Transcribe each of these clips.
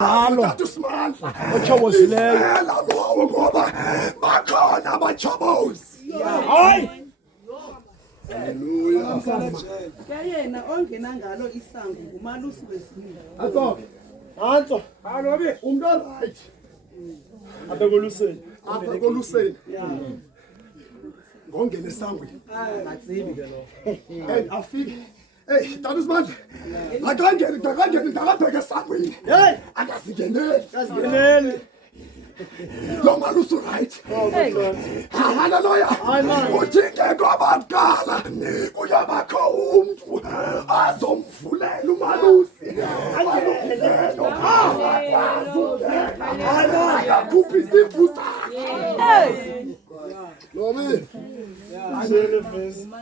Uthatha usimandla otshobozileyo lowo ngoba bakhona abatshobozi. Hayi. Haleluya. Yena ongena ngalo isango ngumalusi wesibili. Antso. Lobi umuntu right. Apha koluseni. Ngongena esangweni. Ngatsibi ke lo. And afike tata usimandla. Akangeni ndakabheka esangweni. Akazingeneli. Lo malusi right. Haleluya. Uthike kwabaqala kuyabakho umuntu azomvulela umalusi. Alungelo. Ayakhupha izimvu zakhe. Lobi.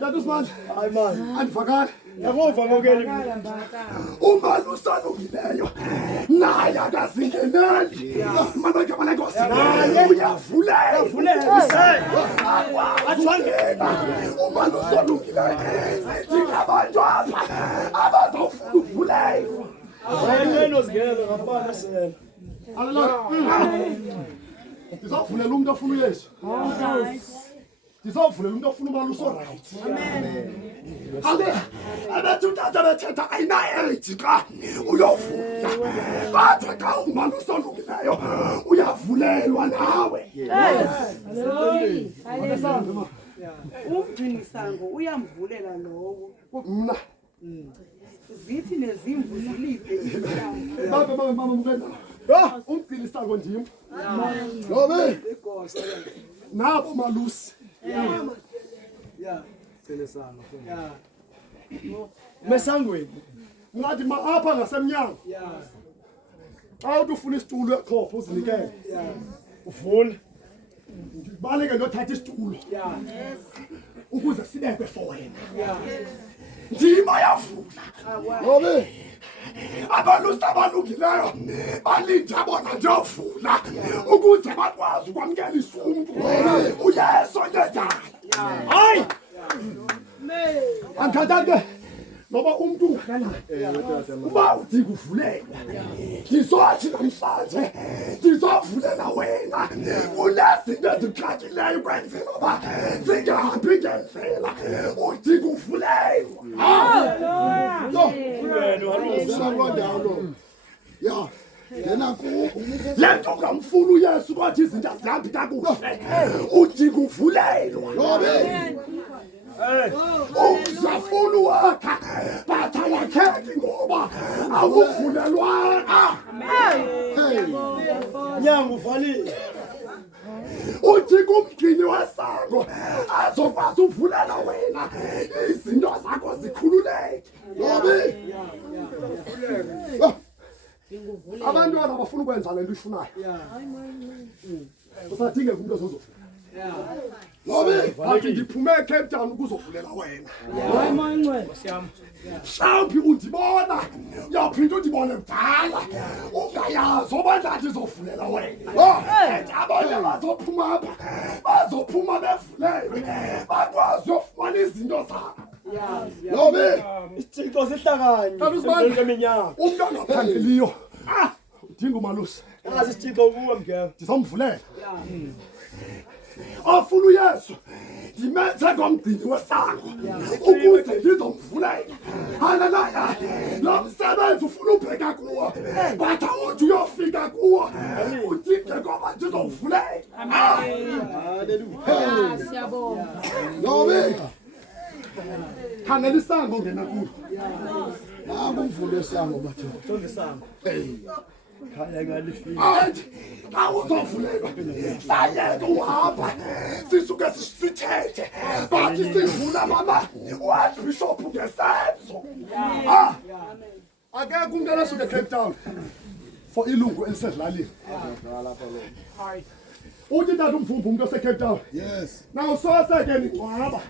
Tata usimandla. Hayi man. Andivakala. Yabova ngokeli. Umalusi alungileyo. Naye akazingeneli. Manje malenkosi. Uyavulela. Athwangela. Umalusi alungileyo. Sithi abantu apha abazofuna ukuvulelwa. Wayeleno zingelo ngapana sela. Haleluya. Ndizovulela umuntu ofuna uYesu. Ndizovulela umuntu ofuna umalusi right. Amen. Abathu tata bethetha ayinayithi ka uyovula. Bathi ka umalusi olungileyo uyavulelwa nawe. Haleluya. Umgcinisango uyamvulela lowo. Mna Zithi nezimvu zilipe. Mama mukena. Umgcinisango ndim. Lobi. Nabo malusi. Celesana. Mesangweni. Ngathi ma apha ngasemnyango. Xa ufuna isitulo ekhopha uzinikele. Uvule. Ndibaleke ndothatha isitulo. Ukuze sibekwe for wena. Ndima yavula. Lobi. Abalusi abalungileyo balinda bona ndiyovula ukuze bakwazi ukwamkela isumntu uYesu onedala. Hayi. Angikhathake noba umuntu ungakanani. Uba udinga uvulelwa. Ndizothi namhlanje ndizovulela wena. Kunezinto ezixakileyo kwenzela uba zingahambi ngendlela. Udinga uvulelwa. Ya. Yena ku lento ngamfuna uYesu kwathi izinto azihambi kakuhle. Udinga uvulelwa. Lobi. Uzafuna wakha batha yakhe ngoba awuvulelwana. Nyango uvalile. Uthi kumgcini wesango azokwazi uvulela wena izinto zakho zikhululeke. Lobi. Abantwana bafuna ukwenza lento ifunayo. Usadinga umuntu ozozofuna. Lobi, bathi ngiphume eCape Town ukuzovulela wena. Hayi manje. Mhlawumbi undibona, uyaphinda undibone kudala. Ungayazi oba ndathi izovulela wena. Abantu bazophuma apha, bazophuma bevulelwe. Bakwazi ukufumana izinto zabo. Lobi, Isithixo sihlakanye. Kanti eminyaka. umuntu ongaphangeliyo. Udinga umalusi. Yazi isithixo kuwe mngeke. Ndizomvulela. Ofuna uYesu ndimethe ngomgcini wesango ukuze ndizomvulela. Haleluya. Lo msebenzi ufuna ubheka kuwo batha uthi uyofika kuwo udinge ngoba ndizomvulela. Haleluya. Siyabonga. Lobi. Khangela isango ngena kulo. Umvule isango bathu. Jonge isango. Khaya ngalifika. Awuzovulelwa. Sayeka uhamba. Sisuke sithethe. Bathi sivula mama. Bishop ngesenzo. Akekho umuntu esuke eCape Town for ilungu elisedlalini. Uthi tata umvumvu umuntu oseCape Town. Yes. Now so seke nigcwaba.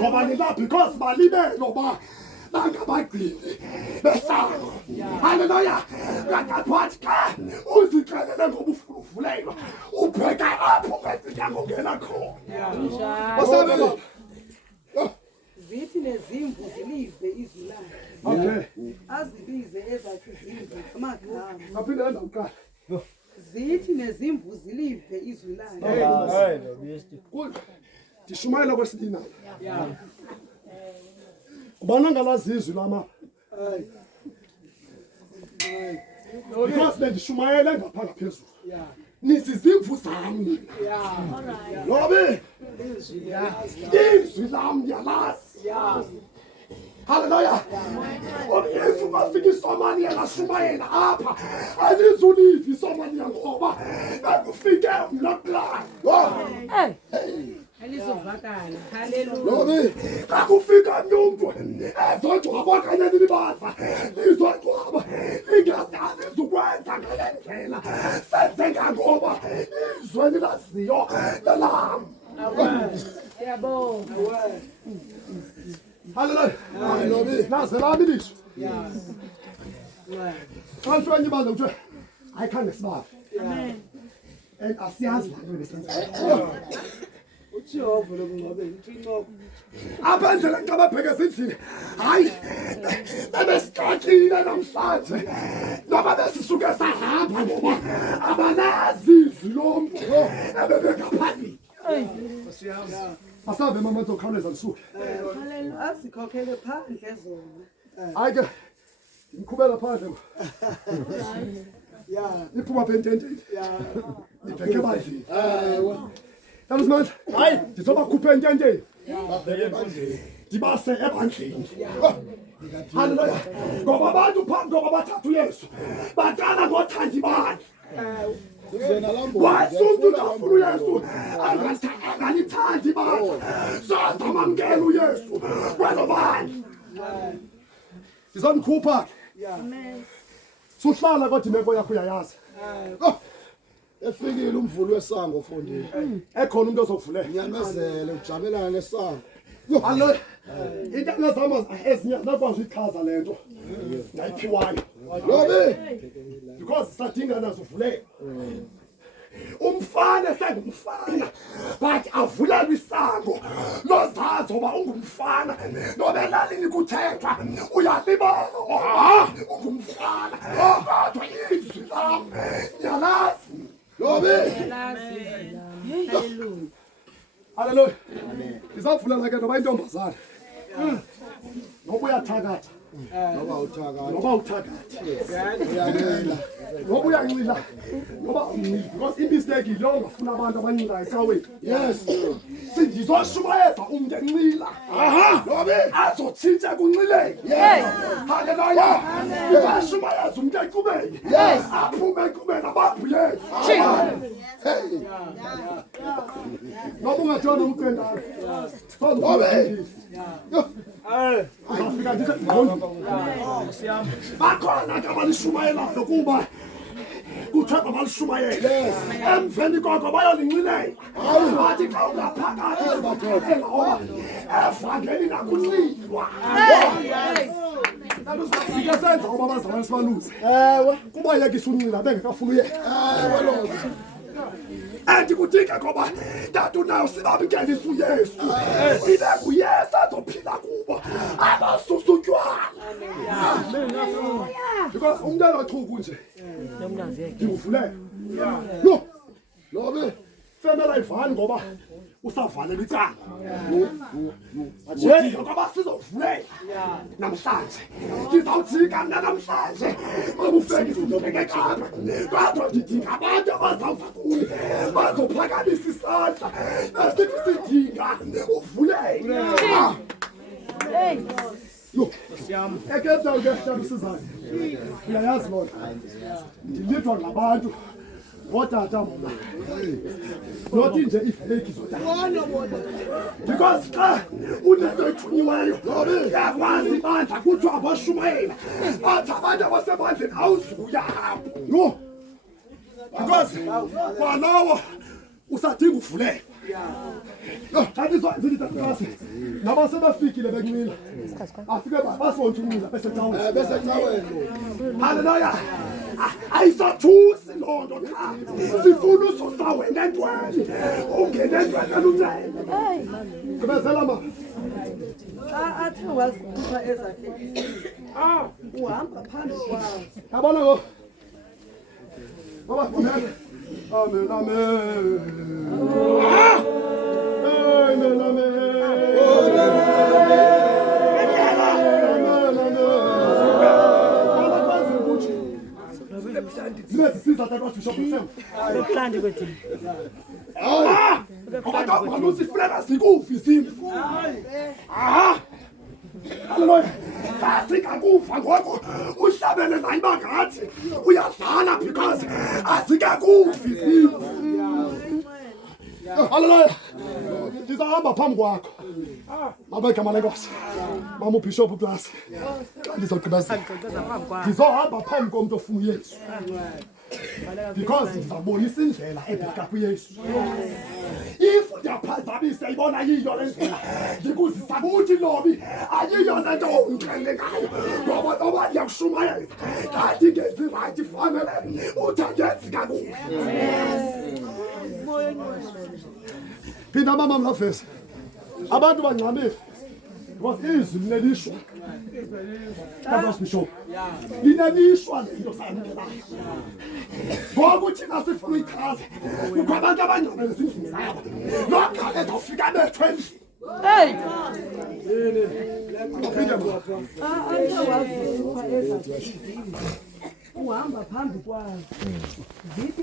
Ngoba nila because balibele noba bangabagcini besango. Haleluya. Ngakaphathi ka uziqalele ngoba ufuna uvulelwa. Ubheka apho ngezinto ngena khona. Njalo. Wasabela. zithi nezimvu zilive izwi lakhe Okay. azibize ezakhe izimvu amagama Ngaphinde ndawuqala. zithi nezimvu zilive izwi lakhe Hayi, bestie. Ndishumayela kwesibini. Ubana ngalazi izwi lama. Because bendishumayele ngapha ngaphezulu. Nithi izimvu zami. Lobi. Izwi lami ndiyalazi. Hallelujah. Yesu mafika iSomalia ngashumayela apha. Alizulivi iSomalia ngoba akufike umlaplani. elizovakala haleluya Lobi, akufika umuntu ezogcwaba kanye nilibaza. Lizogcwaba. Lingasazi ukwenza ngale ndlela. Senze ngoba izwi lilaziyo lelami. siyabonga Hallelujah. Lobi, nazi lami lisho. Xa ufika iBandla uthi ayikhange sibabe. amen And asiyazi la nto lesenza. uJehova lokungcwabeni uThixo Apha endlela xa babheke ezindlini, hayi, bebesixakile namhlanje. Noba besisuke sahamba ngoba abalazi izwi lomntu ebebekaphambili. Asabe mama zokhawuleza lisuke. haleluya asikhokhele phandle zona Hayi ke, ngikhubela phandle. Iphuma bententeni. Ibheke ebandleni. That was not. Hayi, ndizobakhupha ententeni. Ndibase ebandleni. Hallelujah. Ngoba abantu phambi koba bathatha uYesu baqala ngothanda ibandla. Wasumntu ufuna uYesu angalithandi ibandla. Sazamamkela uYesu kwelo bandla. Ndizomkhupha. amen Suhlala kodwa imeko yakho uyayazi. Efikile umvuli wesango mfondini. Ekhona umuntu ozokuvulela. Nyamezele ujabelana nesango. Hallelujah. Into ngazama ezinye nakwazi ichaza lento. Ngayiphiwayo. Lobi, Because sadinga nazo uvuleka. Umfana sengumfana but avulelwe isango lozazi oba ungumfana nobelalini kuthethwa uyalibala ungumfana kodwa izwi lami ngiyalazi. Lobi. haleluya Hallelujah. Izavulela ke noba intombazana. Noba uyathakatha. noba uthaka. Noba uthakatha. Uyanela. Noba uyanxila. Noba unxila. Because imistake yilo ongafuna abantu abanxilayo ecaweni. Yes. Sindizoshumayeza umuntu enxila. Lobi azotshintsha kunxileni. Hallelujah. Ndizoshumayeza umuntu equbeni. Aphume equbeni ababhuyeni. Noba ungatshona umcendana. Lobi. Uzafika ndithi bakhona ke abalishumayelayo kuba kuthiwa abalishumayele. Emveni koko bayolinxilela. Bathi xa ungaphakathi sibathethela ngoba evangeli nakunxilwa. Into esenza ngoba abazalwane sibaluze. Kubayekisa unxila bengekafuna uyeka. And kudinga ngoba tata unayo sibamkelisa uYesu. Ibe nguYesu azophila kubo abasusa utywala. Because umntana wachuku nje. Ndivulele. No. Lobi femela ivani ngoba usavalelwa icala. Kudinga ngoba sizovulela. Namhlanje ndizawujika mna namhlanje ubufekisi ubheke kapha kodwa ndidinga abantu abazawuva kuye bazophakamisa isandla besithi sidinga uvulele. Ekepta ukuyahlambisayo uyayazi lona ndilidwa ngabantu ngotata mama nothi nje ifeki zodata because xa unento ethunyiweyo yakwazi ibandla kuthiwa abashumayela bathi abantu abasebandleni awuzuya apho no because kwalawo usadinga uvulelwa. Kanti naba sebafikile bekunxila afike basonto unxila besecaweni. Hallelujah. Ayisathusi loo nto cha sifuna ususa wena entweni ungene entweni eluncele. Gqibezela mama athe wazikhupha ezakhe izindlu uhamba phambi kwazo. Yabona ngo. Baba, amen. Amen, amen. Amen, Hallelujah. Asikakufa ngoku uhlabele naye bangathi uyadlala because asikakufi izimvu. Hallelujah. Ndizahamba phambi kwakho. Mama igama lenkosi. Mama uBishop Plus. Ndizogqibeza. Ndizohamba phambi komuntu ofuna uYesu. Because ndizabonisa indlela ebheka kuYesu. If ndiyaphazamisa ibona yiyo le ndlela ndikuzisa kuthi Lobi ayiyo le nto ungixele ngayo ngoba ndiyakushumayela kanti ngenzi right family uthi angenzi kakuhle. Phinda mama mlafesa abantu bangxamile because izwi linelishwa. That's Bishop. Linelishwa lento sayamkelayo. Ngoba thina sifuna uyichaza. Kukho abantu abangcwele ezindlini zabo. Lokho ezofika be-20. Hey! Aphinda Athe wazikhupha ezakhe izindlu uhamba phambi kwazo. Zithi